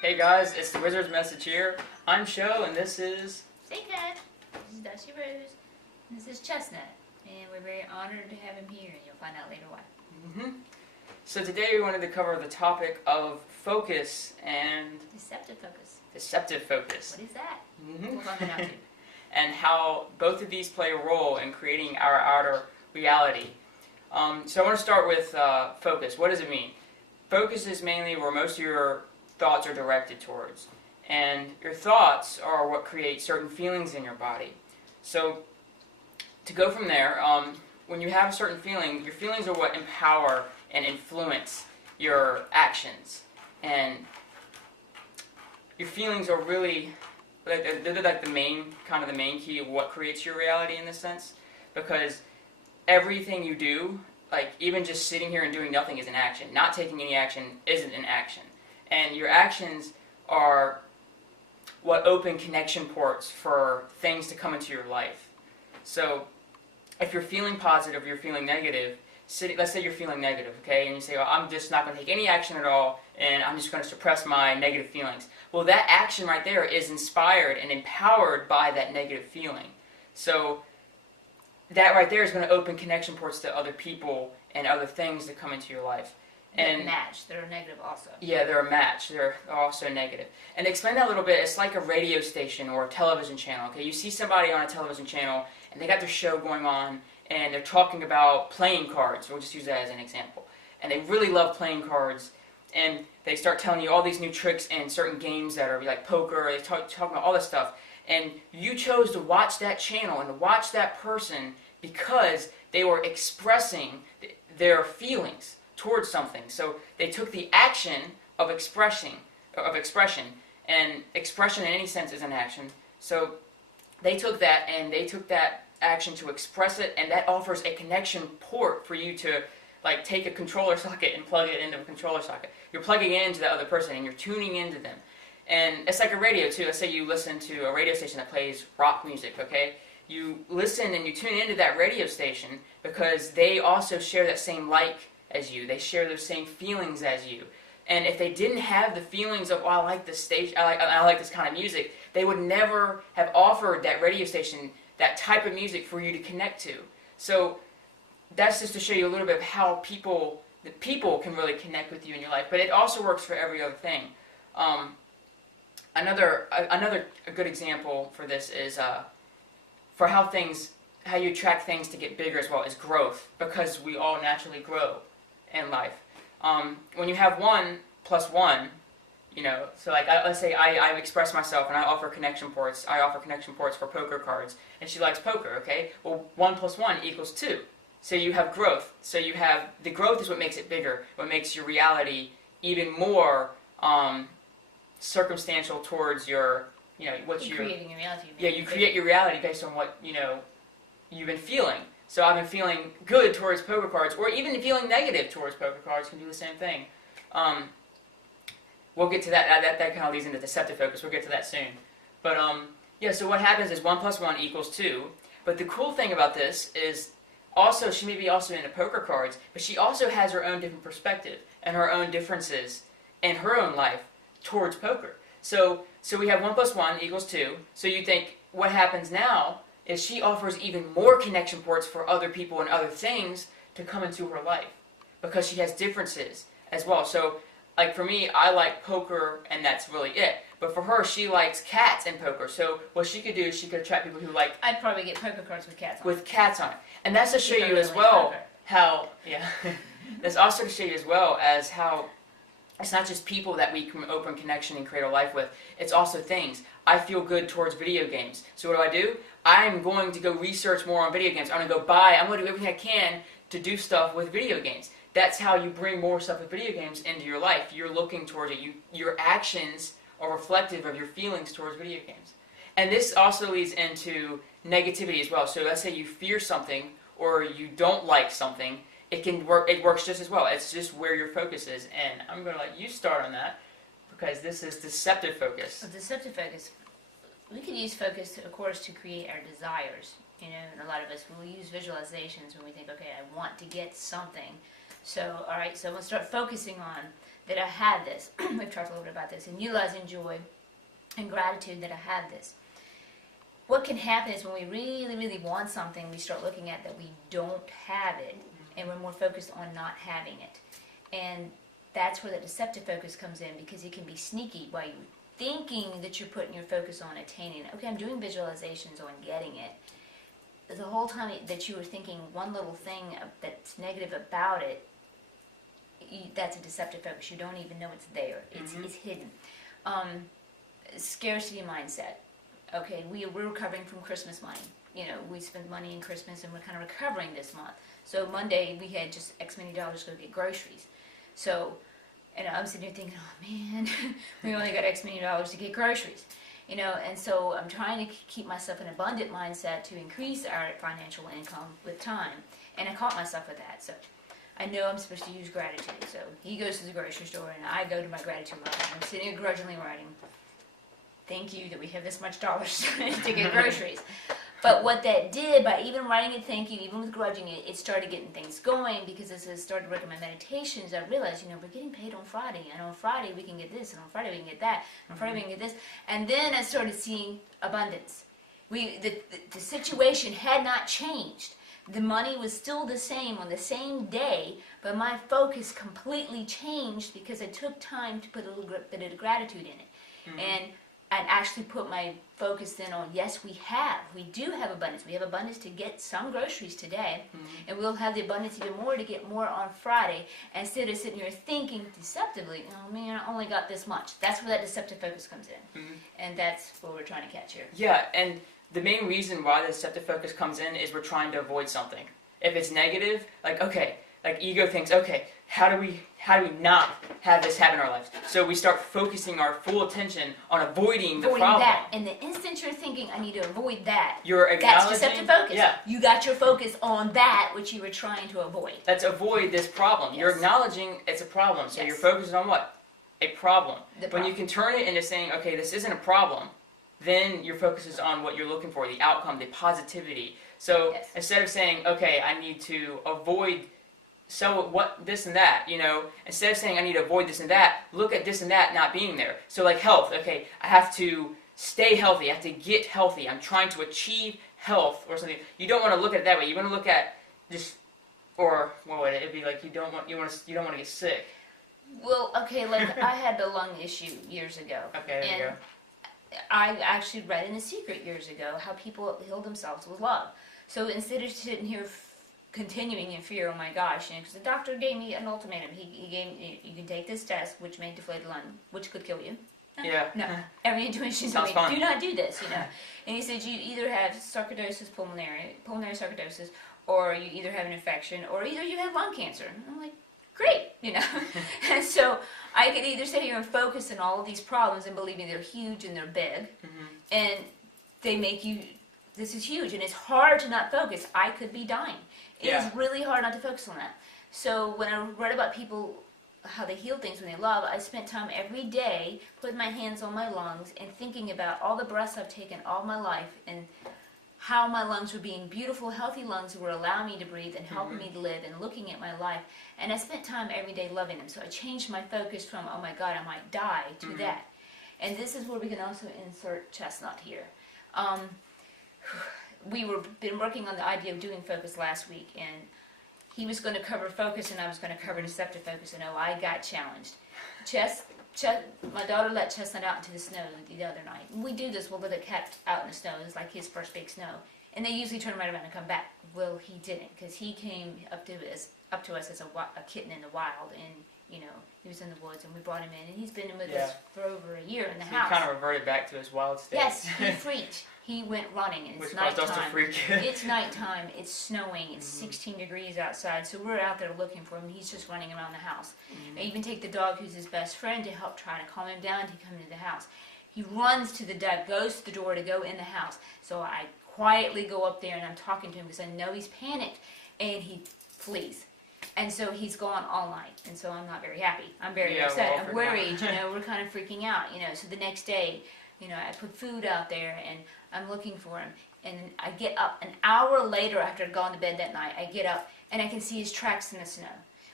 Hey guys, it's the Wizard's Message here. I'm Sho, and this is... Say Cat. This is Dusty Rose. And this is Chestnut. And we're very honored to have him here, and you'll find out later why. So today we wanted to cover the topic of focus and... Deceptive focus. Deceptive focus. What is that? We'll find that out too. And how both of these play a role in creating our outer reality. So I want to start with focus. What does it mean? Focus is mainly where most of your thoughts are directed towards. And your thoughts are what create certain feelings in your body. So to go from there, when you have a certain feeling, your feelings are what empower and influence your actions. And your feelings are really, they're like the main key of what creates your reality in this sense. Because everything you do, like even just sitting here and doing nothing is an action. Not taking any action isn't an action. And your actions are what open connection ports for things to come into your life. So if you're feeling positive or you're feeling negative, let's say you're feeling negative, okay, and you say, well, I'm just not going to take any action at all, and I'm just going to suppress my negative feelings. Well, that action right there is inspired and empowered by that negative feeling. So that right there is going to open connection ports to other people and other things that come into your life. And match. They're negative also. Yeah, they're a match. They're also negative. And to explain that a little bit, it's like a radio station or a television channel. Okay, you see somebody on a television channel, and they got their show going on, and they're talking about playing cards. We'll just use that as an example. And they really love playing cards, and they start telling you all these new tricks and certain games that are like poker. They talk about all this stuff, and you chose to watch that channel and to watch that person because they were expressing their feelings towards something. So they took the action of expression, and expression in any sense is an action. So they took that action to express it, and that offers a connection port for you to like take a controller socket and plug it into a controller socket. You're plugging it into the other person and you're tuning into them. And it's like a radio too. Let's say you listen to a radio station that plays rock music, okay? You listen and you tune into that radio station because they also share that same like as you. They share those same feelings as you. And if they didn't have the feelings of, oh, I like this station, I like this kind of music, they would never have offered that radio station that type of music for you to connect to. So that's just to show you a little bit of how people can really connect with you in your life. But it also works for every other thing. Another good example for this is for how you attract things to get bigger as well is growth, because we all naturally grow in life. When you have 1 plus 1, you know, so like let's say I express myself and I offer connection ports. I offer connection ports for poker cards, and she likes poker. Okay, well 1 plus 1 equals 2. So you have growth. So you have the growth is what makes it bigger. What makes your reality even more circumstantial towards your, you know, what you're creating a reality. Yeah, you create your reality based on what you've been feeling. So I've been feeling good towards poker cards, or even feeling negative towards poker cards can do the same thing. We'll get to that. That kind of leads into deceptive focus. We'll get to that soon. But yeah, so what happens is 1 plus 1 equals 2. But the cool thing about this is also she may be also into poker cards, but she also has her own different perspective and her own differences in her own life towards poker. So we have 1 plus 1 equals 2. So you think what happens now is she offers even more connection ports for other people and other things to come into her life because she has differences as well. So, like for me, I like poker and that's really it. But for her, she likes cats and poker. So what she could do is she could attract people who like... I'd probably get poker cards with cats on. With cats on it. And that's to show you as well how... Yeah. That's also to show you as well as how it's not just people that we can open connection and create a life with. It's also things. I feel good towards video games. So what do? I'm going to go research more on video games. I'm going to do everything I can to do stuff with video games. That's how you bring more stuff with video games into your life. You're looking towards it. Your actions are reflective of your feelings towards video games. And this also leads into negativity as well. So let's say you fear something or you don't like something. It works just as well. It's just where your focus is. And I'm going to let you start on that because this is deceptive focus. Well, deceptive focus. We could use focus, of course, to create our desires. You know, and a lot of us will use visualizations when we think, okay, I want to get something. So, all right, so I'm going to start focusing on that I have this. We've talked a little bit about this, and utilizing joy and gratitude that I have this. What can happen is when we really, really want something, we start looking at that we don't have it, and we're more focused on not having it. And that's where the deceptive focus comes in, because it can be sneaky while you're thinking that you're putting your focus on attaining it. Okay, I'm doing visualizations on getting it. The whole time that you were thinking one little thing that's negative about it, that's a deceptive focus. You don't even know it's there. It's hidden. Scarcity mindset. Okay, we're recovering from Christmas money. You know, we spend money in Christmas and we're kind of recovering this month. So Monday we had just X many dollars to go get groceries. So, and I'm sitting here thinking, oh man, we only got X many dollars to get groceries. You know, and so I'm trying to keep myself in an abundant mindset to increase our financial income with time. And I caught myself with that. So I know I'm supposed to use gratitude. So he goes to the grocery store and I go to my gratitude line. I'm sitting here grudgingly writing, thank you that we have this much dollars to get groceries. But what that did, by even writing a thank you, even with grudging it, it started getting things going, because as I started working my meditations, I realized, you know, we're getting paid on Friday, and on Friday we can get this, and on Friday we can get that, and on Friday we can get this. And then I started seeing abundance. The situation had not changed. The money was still the same on the same day, but my focus completely changed because I took time to put a little bit of gratitude in it. And actually put my focus then on, yes, we do have abundance. We have abundance to get some groceries today, and we'll have the abundance even more to get more on Friday. Instead of sitting here thinking deceptively, oh man, I only got this much. That's where that deceptive focus comes in. And that's what we're trying to catch here. Yeah, and the main reason why the deceptive focus comes in is we're trying to avoid something. If it's negative, like, okay, like ego thinks, okay, how do we not have this happen in our lives? So we start focusing our full attention on avoiding the problem. That. And the instant you're thinking, I need to avoid that, you're acknowledging, that's deceptive focus. Yeah. You got your focus on that which you were trying to avoid. Let's avoid this problem. Yes. You're acknowledging it's a problem. So you're focused on what? A problem. When you can turn it into saying, okay, this isn't a problem, then your focus is on what you're looking for, the outcome, the positivity. So instead of saying, okay, I need to avoid what this and that, you know, instead of saying I need to avoid this and that, look at this and that not being there. So like health, okay, I have to stay healthy, I have to get healthy, I'm trying to achieve health or something. You don't want to look at it that way. You want to look at just, or what would it be like? You don't want to get sick. Well, okay, like I had the lung issue years ago. Okay, there you go. I actually read in The Secret years ago how people heal themselves with love. So instead of sitting here continuing in fear, oh my gosh, you know, because the doctor gave me an ultimatum. He gave me, you can take this test, which may deflate the lung, which could kill you. Yeah. No. Every intuition told me, do not do this, you know. And he said, you either have sarcoidosis pulmonary sarcoidosis, or you either have an infection, or either you have lung cancer. And I'm like, great, you know. And so I could either sit here and focus on all of these problems and believe me, they're huge and they're big, and they make you, this is huge, and it's hard to not focus. I could be dying. It is really hard not to focus on that. So when I read about people, how they heal things when they love, I spent time every day putting my hands on my lungs and thinking about all the breaths I've taken all my life and how my lungs were being beautiful, healthy lungs that were allowing me to breathe and helping me to live, and looking at my life. And I spent time every day loving them. So I changed my focus from, oh my God, I might die, to that. And this is where we can also insert Chestnut here. We been working on the idea of doing focus last week, and he was going to cover focus and I was going to cover deceptive focus, and I got challenged. My daughter let Chestnut out into the snow the other night. We do this, we'll let a cat out in the snow. It's like his first big snow. And they usually turn right around and come back. Well, he didn't, because he came up to us as a kitten in the wild, and you know, he was in the woods, and we brought him in, and he's been with us for over a year in the house. He kind of reverted back to his wild state. Yes, he freaked. He went running, and it's nighttime. It's nighttime, it's snowing, it's 16 degrees outside, so we're out there looking for him, and he's just running around the house. I even take the dog, who's his best friend, to help try to calm him down to come into the house. He runs to the dog, goes to the door to go in the house. So I quietly go up there, and I'm talking to him because I know he's panicked, and he flees. And so he's gone all night, and so I'm not very happy. I'm very upset. I'm worried, you know, we're kind of freaking out, you know. So the next day, you know, I put food out there, and I'm looking for him. And I get up an hour later after I'd gone to bed that night. I get up, and I can see his tracks in the snow.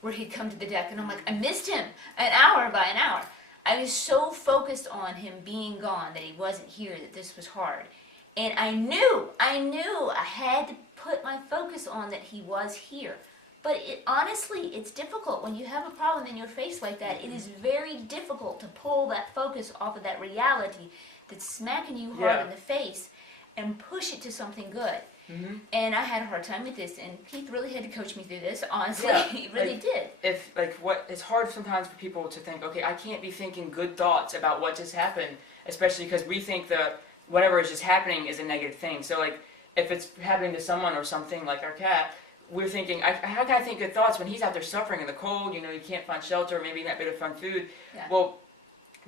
where he'd come to the deck, and I'm like, I missed him an hour by an hour. I was so focused on him being gone, that he wasn't here, that this was hard. And I knew I had to put my focus on that he was here. But honestly, it's difficult when you have a problem in your face like that. It is very difficult to pull that focus off of that reality that's smacking you hard in the face and push it to something good. Mm-hmm. And I had a hard time with this, and Keith really had to coach me through this. Honestly, he really did. It's hard sometimes for people to think, okay, I can't be thinking good thoughts about what just happened, especially because we think that whatever is just happening is a negative thing. So like, if it's happening to someone or something like our cat, we're thinking, how can I think good thoughts when he's out there suffering in the cold? You know, he can't find shelter, maybe not be able to find food. Yeah. Well,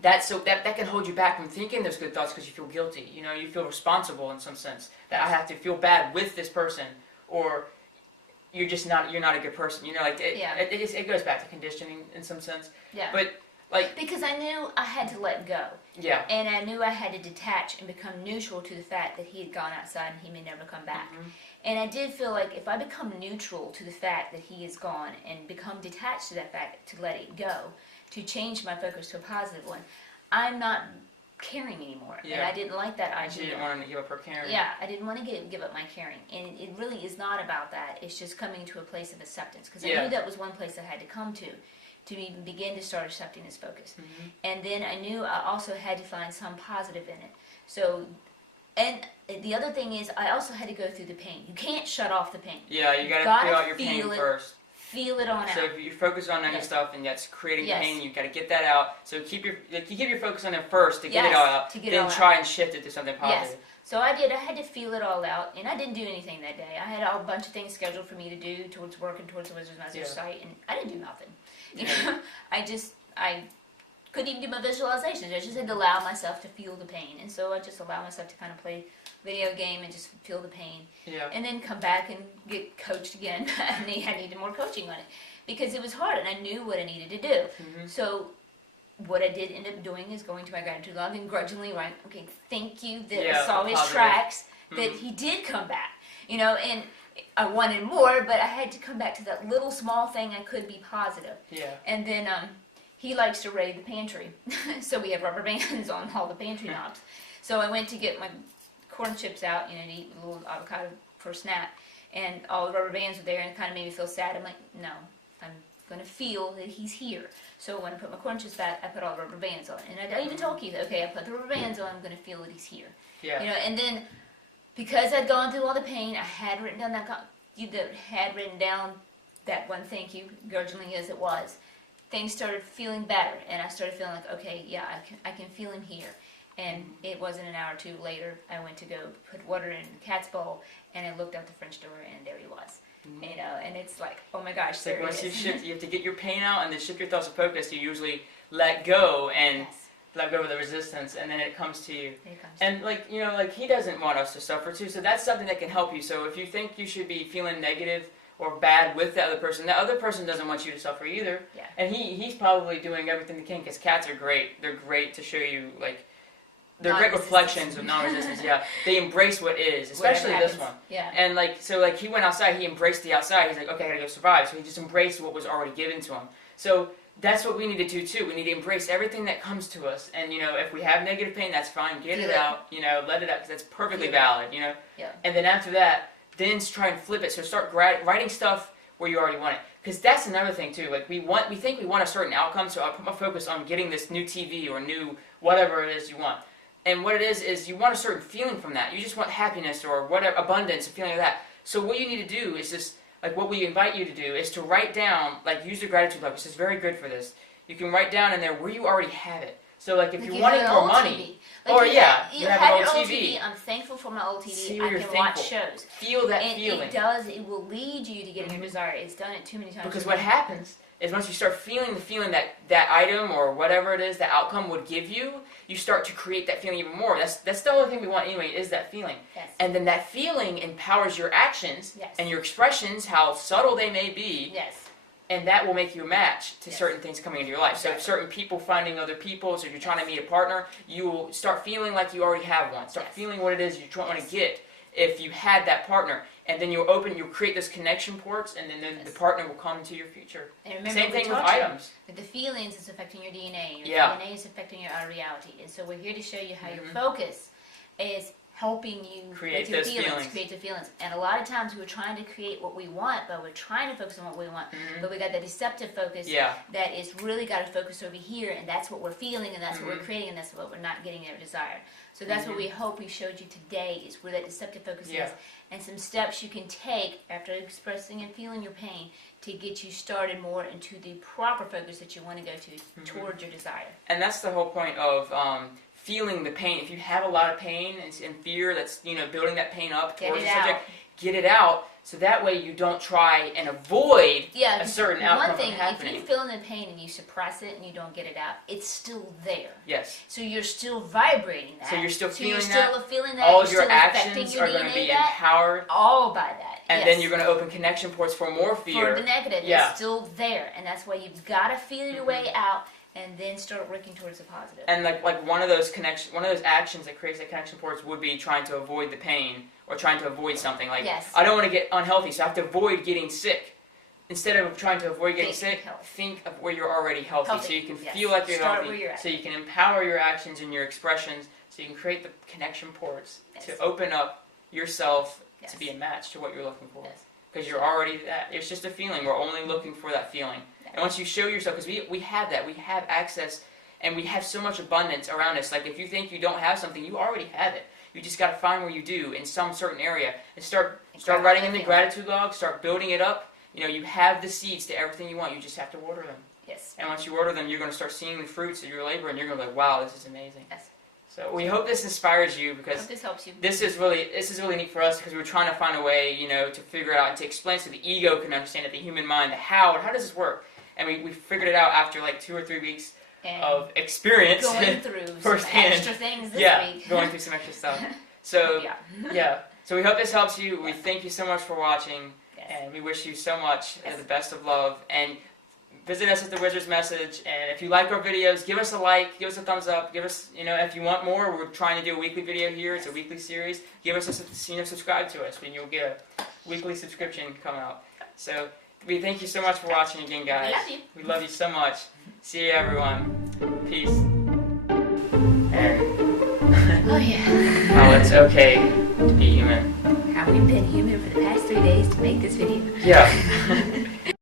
that can hold you back from thinking those good thoughts because you feel guilty. You know, you feel responsible in some sense, that I have to feel bad with this person, or you're not a good person. You know, like it goes back to conditioning in some sense. Yeah. But like, because I knew I had to let go. Yeah. And I knew I had to detach and become neutral to the fact that he had gone outside and he may never come back. Mm-hmm. And I did feel like if I become neutral to the fact that he is gone and become detached to that fact, to let it go, to change my focus to a positive one, I'm not caring anymore. Yeah. And I didn't like that idea. She didn't want to give up her caring. Yeah, I didn't want to give up my caring. And it really is not about that. It's just coming to a place of acceptance. Because I knew that was one place I had to come to even begin to start accepting this focus. Mm-hmm. And then I knew I also had to find some positive in it. So, and the other thing is, I also had to go through the pain. You can't shut off the pain. Yeah, you gotta feel out your pain first. Feel it on out. So if you focus on negative stuff and that's creating pain, you gotta get that out. So you keep your focus on it first to get it all out. Then try and shift it to something positive. Yes. So I did. I had to feel it all out, and I didn't do anything that day. I had a bunch of things scheduled for me to do towards work and towards the Wizard's Master site, and I didn't do nothing. You know, I couldn't even do my visualizations. I just had to allow myself to feel the pain, and so I just allowed myself to kind of play video game and just feel the pain, and then come back and get coached again. I needed more coaching on it because it was hard, and I knew what I needed to do. Mm-hmm. So what I did end up doing is going to my gratitude log and grudgingly writing, okay, thank you that I saw his tracks, that he did come back, you know, and I wanted more, but I had to come back to that little small thing I could be positive. Yeah. And then he likes to raid the pantry, so we have rubber bands on all the pantry knobs. So I went to get my corn chips out, you know, to eat a little avocado for a snack, and all the rubber bands were there, and it kind of made me feel sad. I'm like, no, I'm going to feel that he's here. So when I put my corn chips back, I put all the rubber bands on. And I even told Keith, okay, I put the rubber bands on, I'm going to feel that he's here. Yeah. You know, and then because I'd gone through all the pain, I had written down that one thank you, grudgingly as it was. Things started feeling better, and I started feeling like, okay, yeah, I can feel him here. And it wasn't an hour or two later, I went to go put water in the cat's bowl, and I looked out the French door, and there he was. Mm-hmm. You know, and it's like, oh my gosh, there once he is. You have to get your pain out, and then shift your thoughts of focus. You usually let go and let go of the resistance, and then it comes to you. And like, you know, like he doesn't want us to suffer too, so that's something that can help you. So if you think you should be feeling negative or bad with the other person doesn't want you to suffer either. Yeah. And he's probably doing everything he can, because cats are great. They're great to show you, like, they're great reflections of non-resistance. Yeah, they embrace what is, especially this one. Yeah. And like, so like he went outside, he embraced the outside. He's like, okay, I gotta go survive. So he just embraced what was already given to him. So that's what we need to do too. We need to embrace everything that comes to us. And you know, if we have negative pain, that's fine. Get it out. You know, let it out, because that's perfectly valid. You know. Yeah. And then after that, then try and flip it. So start writing stuff where you already want it. Because that's another thing too. Like we think we want a certain outcome. So I'll put my focus on getting this new TV or new whatever it is you want. And what it is you want a certain feeling from that. You just want happiness or whatever, abundance, a feeling of that. So what you need to do is just, like what we invite you to do is to write down, like use the gratitude log, which is very good for this. You can write down in there where you already have it. So like if you're wanting more money, or you have an old TV. I'm thankful for my old TV. I can watch shows. Feel that feeling. It will lead you to getting your desire. It's done it too many times. Because what happens is once you start feeling the feeling that item or whatever it is, the outcome would give you, you start to create that feeling even more. That's the only thing we want anyway, is that feeling. Yes. And then that feeling empowers your actions and your expressions, how subtle they may be. Yes. And that will make you a match to certain things coming into your life. So if certain people finding other people, so if you're trying to meet a partner, you will start feeling like you already have one. Start feeling what it is you want to get. if you had that partner. And then you create those connection ports, and then the partner will come into your future. And remember, same thing with items. That the feelings is affecting your DNA. Your Yeah. DNA is affecting your outer reality. And so we're here to show you how your focus is helping you create with your those feelings, create the feelings. And a lot of times we're trying to create what we want, but we're trying to focus on what we want. But we got the deceptive focus that is really got to focus over here, and that's what we're feeling, and that's what we're creating, and that's what we're not getting our desire. So that's what we hope we showed you today, is where that deceptive focus is, and some steps you can take after expressing and feeling your pain to get you started more into the proper focus that you want to go to towards your desire. And that's the whole point of feeling the pain. If you have a lot of pain and fear that's building that pain up towards the subject, get it out, so that way you don't try and avoid a certain outcome from happening. If you feel in the pain and you suppress it and you don't get it out, it's still there. Yes. So you're still vibrating that. So you're still feeling that. You're still feeling that. All of your actions are going to be empowered. All by that. And then you're going to open connection ports for more fear. For the negative. It's still there. And that's why you've got to feel your way out and then start working towards the positive. And like one of those actions that creates that connection ports would be trying to avoid the pain or trying to avoid something. Like, I don't want to get unhealthy, so I have to avoid getting sick. Instead of trying to avoid getting sick, think of where you're already healthy. So you can feel like you're healthy. So you can empower your actions and your expressions. So you can create the connection ports to open up yourself to be a match to what you're looking for. Because you're already that. It's just a feeling. We're only looking for that feeling. And once you show yourself, because we have that. We have access, and we have so much abundance around us. Like, if you think you don't have something, you already have it. You just got to find where you do in some certain area. And start writing in the gratitude log. Start building it up. You have the seeds to everything you want. You just have to water them. Yes. And once you water them, you're going to start seeing the fruits of your labor, and you're going to be like, wow, this is amazing. Yes. So we hope this inspires you, because hope this helps you. This is really neat for us, because we're trying to find a way, to figure it out and to explain so the ego can understand it, the human mind, the how does this work? And we figured it out after like 2 or 3 weeks of experience. Going through firsthand. Some extra things this week. Going through some extra stuff. So so we hope this helps you. We thank you so much for watching, and we wish you so much the best of love. And visit us at the Wizard's Message, and if you like our videos, give us a like, give us a thumbs up, give us, if you want more, we're trying to do a weekly video here. It's a weekly series. Give us subscribe to us, and you'll get a weekly subscription come out. So we thank you so much for watching again, guys. We love you. We love you so much. See you, everyone. Peace. And how it's okay to be human. How we've been human for the past 3 days to make this video. Yeah.